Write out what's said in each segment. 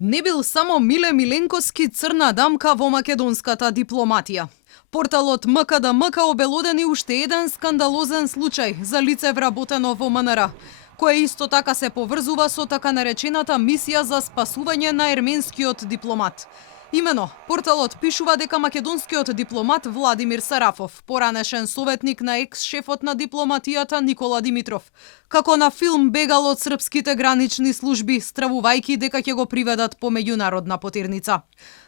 Не бил само Миле Миленковски црна дамка во македонската дипломатија. Порталот МКДМК обелодени уште еден скандалозен случај за лице вработено во МНР, кое исто така се поврзува со така наречената мисија за спасување на ерменскиот дипломат. Имено, порталот пишува дека македонскиот дипломат Владимир Сарафов, поранешен советник на екс-шефот на дипломатијата Никола Димитров, како на филм бегал од српските гранични служби, стравувајќи дека ќе го приведат по меѓународна потерница.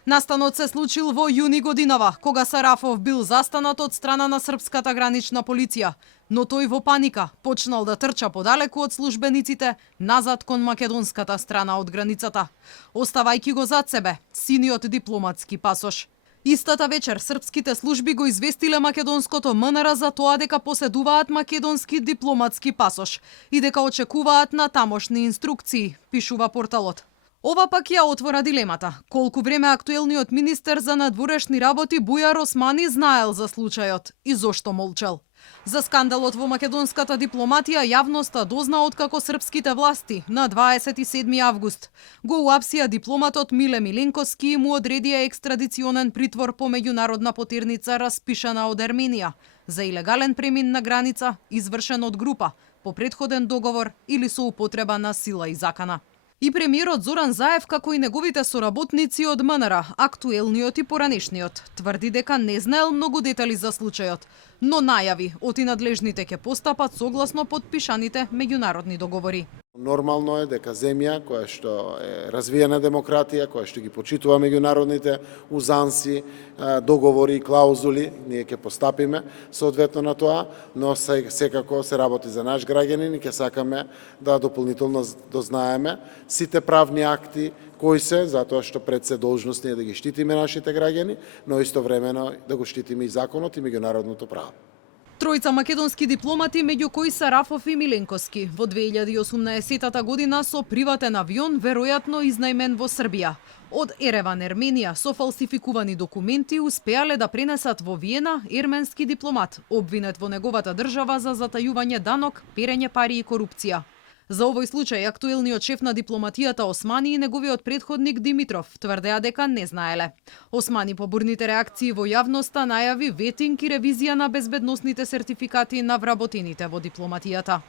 Настанот се случил во јуни годинава, кога Сарафов бил застанат од страна на српската гранична полиција, но тој во паника почнал да трча подалеку од службениците назад кон македонската страна од границата, оставајќи го зад себе синиот дипломатски пасош. Истата вечер српските служби го известиле македонското МНР за тоа дека поседуваат македонски дипломатски пасош и дека очекуваат на тамошни инструкции, пишува порталот. Ова пак ја отвора дилемата. Колку време актуелниот министер за надворешни работи Бујар Османи знаел за случајот и зошто молчел? За скандалот во македонската дипломатија јавноста дозна откако српските власти на 27 август го уапсија дипломатот Миле Миленковски и му одредија екстрадиционен притвор по меѓународна потерница распишана од Ерменија за илегален премин на граница извршен од група по претходен договор или со употреба на сила и закана. И премиерот Зоран Заев, како и неговите соработници од МНР, актуелниот и поранешниот, тврди дека не знаел многу детали за случајот, но најави оти надлежните ќе постапат согласно подпишаните меѓународни договори. Нормално е дека земја која што е развиена демократија, која што ги почитува меѓународните узанси, договори и клаузули, ние ќе постапиме соодветно на тоа, но секако се работи за наш граѓанин и ќе сакаме да дополнително дознаеме сите правни акти кои се, затоа што пред се должност ние да ги штитиме нашите граѓани, но истовремено да го штитиме и законот и меѓународното право. Тројца македонски дипломати, меѓу кои Сарафов и Миленковски, во 2018 година со приватен авион веројатно изнајмен во Србија. Од Ереван, Ерменија, со фалсификувани документи успеале да пренесат во Виена ерменски дипломат, обвинет во неговата држава за затајување данок, перење пари и корупција. За овој случај актуелниот шеф на дипломатијата Османи и неговиот претходник Димитров тврдеа дека не знаеле. Османи по бурните реакции во јавноста најави ветинг и ревизија на безбедносните сертификати на вработените во дипломатијата.